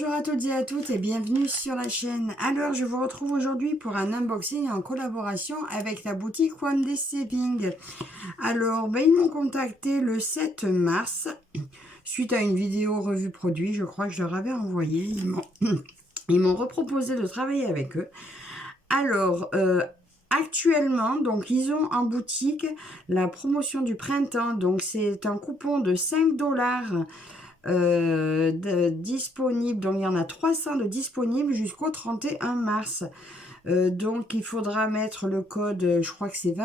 Bonjour à toutes et à toutes et bienvenue sur la chaîne. Alors je vous retrouve aujourd'hui pour un unboxing en collaboration avec la boutique One Day Saving. Alors ils m'ont contacté le 7 mars suite à une vidéo revue produit, je crois que je leur avais envoyé. Ils m'ont reproposé de travailler avec eux. Alors actuellement, donc ils ont en boutique la promotion du printemps, donc c'est un coupon de 5 $. Disponible, donc il y en a 300 de disponibles jusqu'au 31 mars. Donc il faudra mettre le code, je crois que c'est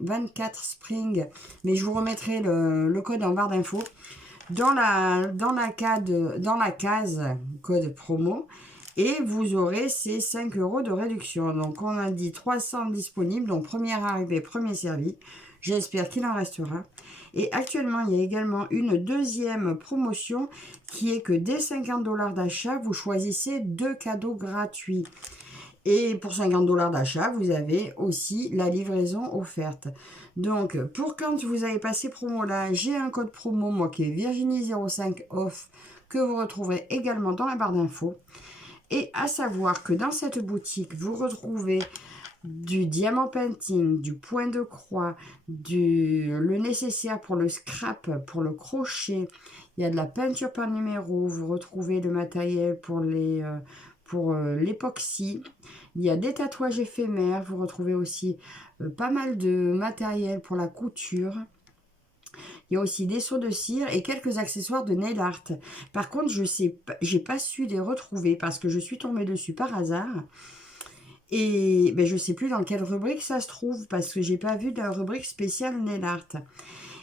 24 Spring, mais je vous remettrai le code en barre d'infos dans la case code promo, et vous aurez ces 5 € de réduction. Donc on a dit 300 disponibles, donc première arrivée, premier servi. J'espère qu'il en restera. Et actuellement, il y a également une deuxième promotion qui est que dès 50 $ d'achat, vous choisissez 2 cadeaux gratuits. Et pour 50 $ d'achat, vous avez aussi la livraison offerte. Donc, pour quand vous avez passé promo là, j'ai un code promo, moi, qui est Virginie05 off, que vous retrouverez également dans la barre d'infos. Et à savoir que dans cette boutique, vous retrouvez du diamant painting, du point de croix, le nécessaire pour le scrap, pour le crochet. Il y a de la peinture par numéro. Vous retrouvez le matériel pour l'époxy. Il y a des tatouages éphémères. Vous retrouvez aussi pas mal de matériel pour la couture. Il y a aussi des seaux de cire et quelques accessoires de nail art. Par contre, j'ai pas su les retrouver parce que je suis tombée dessus par hasard. Et ben, je ne sais plus dans quelle rubrique ça se trouve parce que j'ai pas vu de la rubrique spéciale nail art.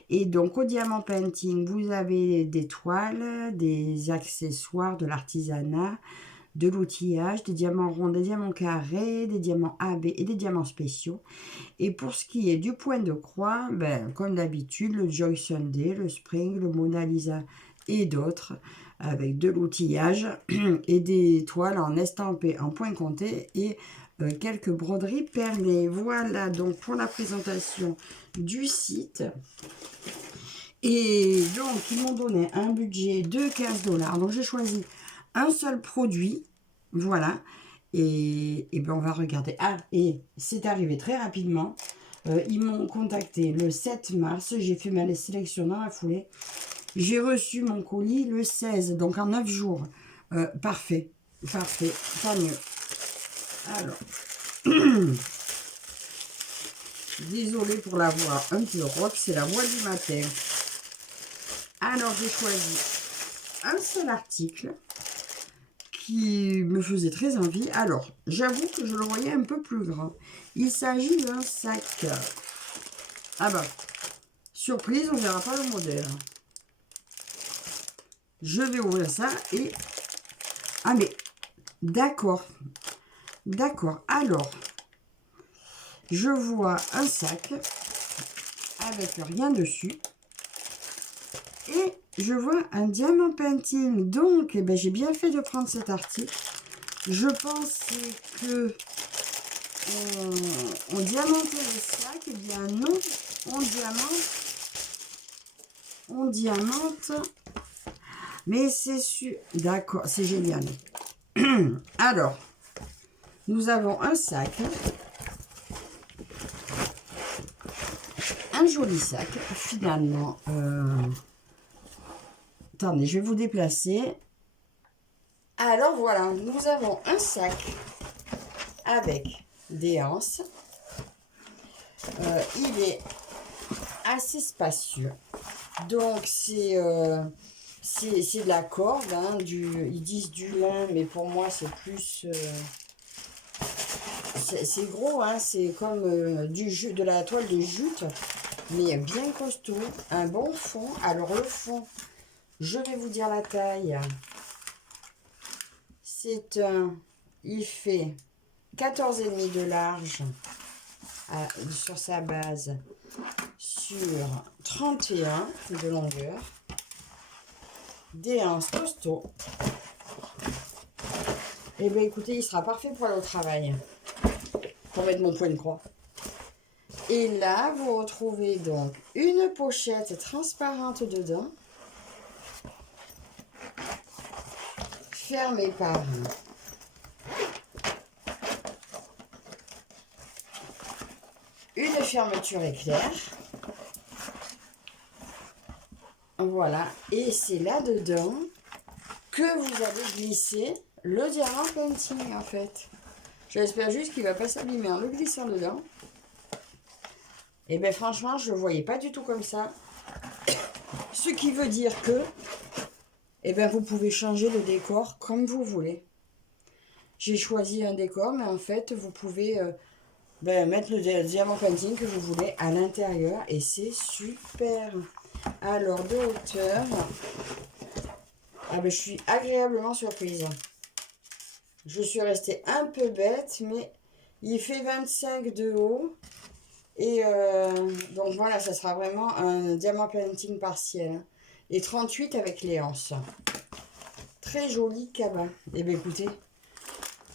Et donc au diamant painting, vous avez des toiles, des accessoires, de l'artisanat, de l'outillage, des diamants ronds, des diamants carrés, des diamants AB et des diamants spéciaux. Et pour ce qui est du point de croix, ben, comme d'habitude, le Joy Sunday, le Spring, le Mona Lisa et d'autres, avec de l'outillage et des toiles en estampé en point compté et quelques broderies perlées. Voilà donc pour la présentation du site. Et donc ils m'ont donné un budget de 15 $. Donc j'ai choisi un seul produit. Voilà. Et ben on va regarder. Ah, et c'est arrivé très rapidement. Ils m'ont contacté le 7 mars. J'ai fait ma sélection dans la foulée. J'ai reçu mon colis le 16, donc en 9 jours. Parfait, parfait, tant mieux. Alors, désolée pour la voix un peu rock, c'est la voix du matin. Alors, j'ai choisi un seul article qui me faisait très envie. Alors, j'avoue que je le voyais un peu plus grand. Il s'agit d'un sac. Ah bah, surprise, on ne verra pas le modèle. Je vais ouvrir ça et... Ah mais, d'accord. D'accord. Alors, je vois un sac avec rien dessus. Et je vois un diamant painting. Donc, eh ben, j'ai bien fait de prendre cet article. Je pensais que on diamantait le sac. Eh bien non, on diamante. Mais c'est sûr. D'accord, c'est génial. Alors, nous avons un sac. Un joli sac, finalement. Attendez, je vais vous déplacer. Alors voilà, nous avons un sac avec des anses. Il est assez spacieux. Donc c'est de la corde, hein, ils disent du lin, mais pour moi c'est plus... c'est gros, hein, c'est comme de la toile de jute, mais bien costaud. Un bon fond. Alors le fond, je vais vous dire la taille. Il fait 14,5 de large sur sa base, sur 31 de longueur. Des anses costauds. Et bien écoutez, il sera parfait pour aller au travail. Pour mettre mon point de croix. Et là, vous retrouvez donc une pochette transparente dedans. fermé par une fermeture éclair. Voilà, et c'est là-dedans que vous allez glisser le diamant painting en fait. J'espère juste qu'il ne va pas s'abîmer en le glissant dedans. Et bien franchement, je ne le voyais pas du tout comme ça. Ce qui veut dire que vous pouvez changer le décor comme vous voulez. J'ai choisi un décor, mais en fait, vous pouvez mettre le diamant painting que vous voulez à l'intérieur. Et c'est super. Alors, de hauteur, je suis agréablement surprise. Je suis restée un peu bête, mais il fait 25 de haut. Et donc voilà, ça sera vraiment un diamant painting partiel. Et 38 avec les anses. Très joli cabas. Et bien écoutez,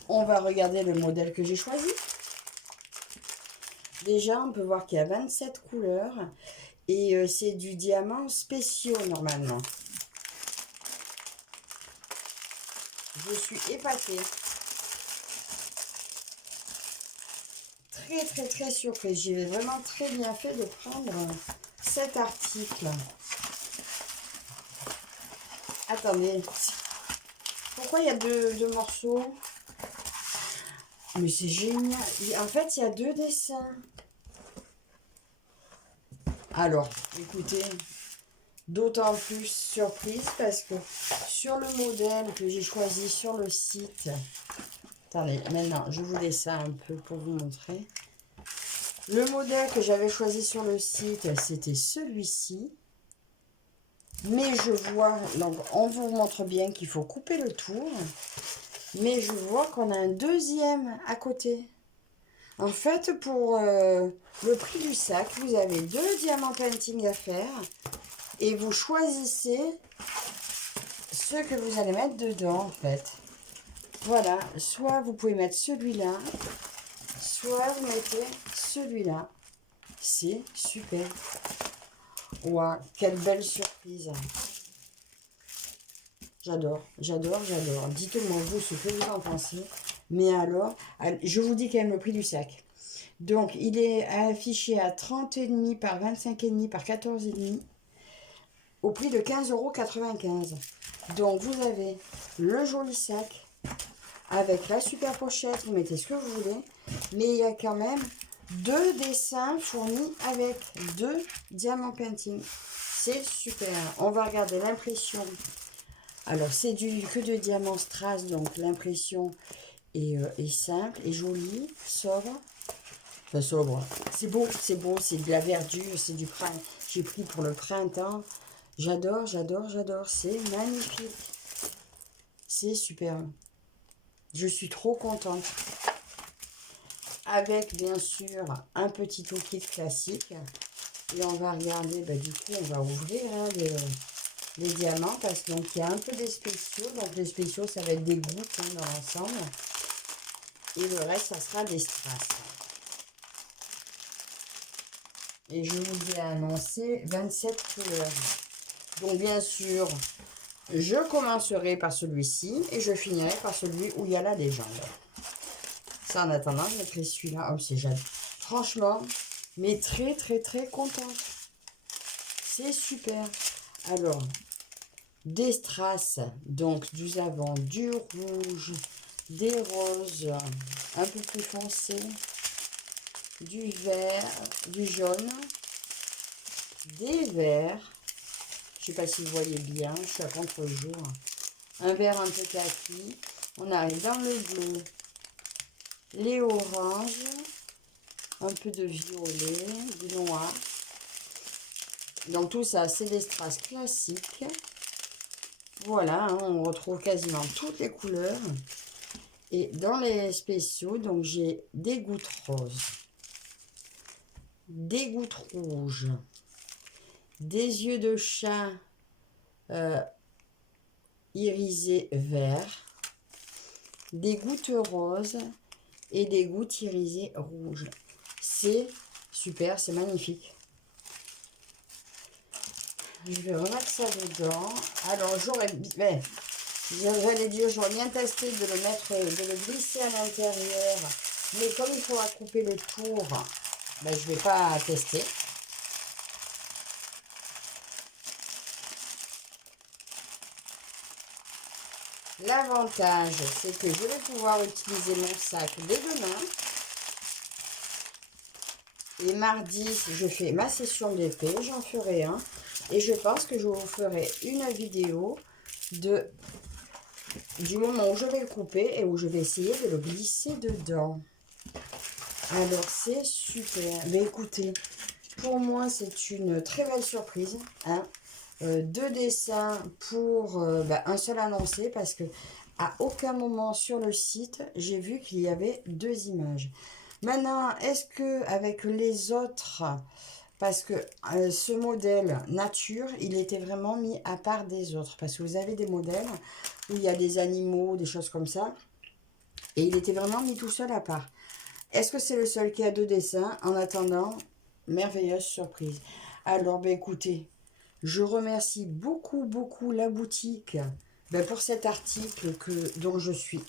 on va regarder le modèle que j'ai choisi. Déjà, on peut voir qu'il y a 27 couleurs. Et c'est du diamant spéciaux normalement. Je suis épatée. Très très très surprise. J'ai vraiment très bien fait de prendre cet article. Attendez. Pourquoi il y a deux morceaux? Mais c'est génial. En fait, il y a 2 dessins. Alors, écoutez, d'autant plus surprise parce que sur le modèle que j'ai choisi sur le site... Attendez, maintenant, je vous laisse ça un peu pour vous montrer. Le modèle que j'avais choisi sur le site, c'était celui-ci. Mais je vois, donc on vous montre bien qu'il faut couper le tour. Mais je vois qu'on a un deuxième à côté. En fait, pour le prix du sac, vous avez 2 diamants painting à faire. Et vous choisissez ce que vous allez mettre dedans, en fait. Voilà, soit vous pouvez mettre celui-là, soit vous mettez celui-là. C'est super. Waouh, quelle belle surprise. J'adore, j'adore, j'adore. Dites-moi vous ce que vous en pensez. Mais alors, je vous dis quand même le prix du sac. Donc, il est affiché à 30,5 par 25,5 par 14,5 au prix de 15,95 €. Donc, vous avez le joli sac avec la super pochette. Vous mettez ce que vous voulez. Mais il y a quand même 2 dessins fournis avec 2 diamants painting. C'est super. On va regarder l'impression. Alors, c'est que de diamants strass, donc l'impression est simple et jolie, sobre. Enfin, sobre. C'est beau, c'est de la verdure, c'est du printemps. J'ai pris pour le printemps. J'adore, j'adore, j'adore. C'est magnifique. C'est super. Je suis trop contente. Avec, bien sûr, un petit toolkit classique. Et on va regarder, du coup, on va ouvrir les diamants parce qu'il y a un peu des spéciaux. Donc, les spéciaux, ça va être des gouttes dans l'ensemble. Et le reste, ça sera des strass. Et je vous ai annoncé 27 couleurs. Donc, bien sûr, je commencerai par celui-ci et je finirai par celui où il y a la légende. Ça, en attendant, je mettrai celui-là. Oh, c'est génial. Franchement, mais très, très, très contente. C'est super. Alors, des strass. Donc, nous avons du rouge, des roses un peu plus foncés, du vert, du jaune, des verts. Je ne sais pas si vous voyez bien, je suis à contre-jour. Un vert un peu kaki. On arrive dans le bleu, les oranges, un peu de violet, du noir. Donc tout ça, c'est des strass classiques. Voilà, hein, on retrouve quasiment toutes les couleurs. Et dans les spéciaux, donc j'ai des gouttes roses, des gouttes rouges, des yeux de chat irisés verts, des gouttes roses et des gouttes irisées rouges. C'est super, c'est magnifique. Je vais remettre ça dedans. Alors, J'allais dire, j'aurais bien testé de le mettre, de le glisser à l'intérieur. Mais comme il faudra couper le tour, ben, je ne vais pas tester. L'avantage, c'est que je vais pouvoir utiliser mon sac dès demain. Et mardi, je fais ma session d'épée, j'en ferai un. Et je pense que je vous ferai une vidéo du moment où je vais le couper et où je vais essayer de le glisser dedans. Alors, c'est super. Mais écoutez, pour moi, c'est une très belle surprise. Hein. 2 dessins pour un seul annoncé parce que à aucun moment sur le site, j'ai vu qu'il y avait 2 images. Maintenant, est-ce que avec les autres, parce que ce modèle nature, il était vraiment mis à part des autres. Parce que vous avez des modèles où il y a des animaux, des choses comme ça. Et il était vraiment mis tout seul à part. Est-ce que c'est le seul qui a 2 dessins? En attendant, merveilleuse surprise. Alors, ben écoutez, je remercie beaucoup, beaucoup la boutique pour cet article dont je suis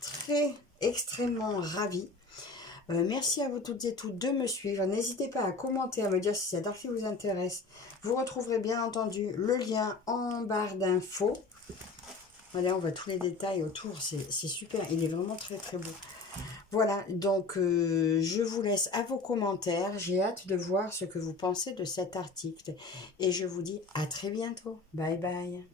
très, extrêmement ravie. Merci à vous toutes et tous de me suivre. N'hésitez pas à commenter, à me dire si cet article vous intéresse. Vous retrouverez bien entendu le lien en barre d'infos. Voilà, on voit tous les détails autour. C'est super. Il est vraiment très, très beau. Voilà, donc je vous laisse à vos commentaires. J'ai hâte de voir ce que vous pensez de cet article. Et je vous dis à très bientôt. Bye bye.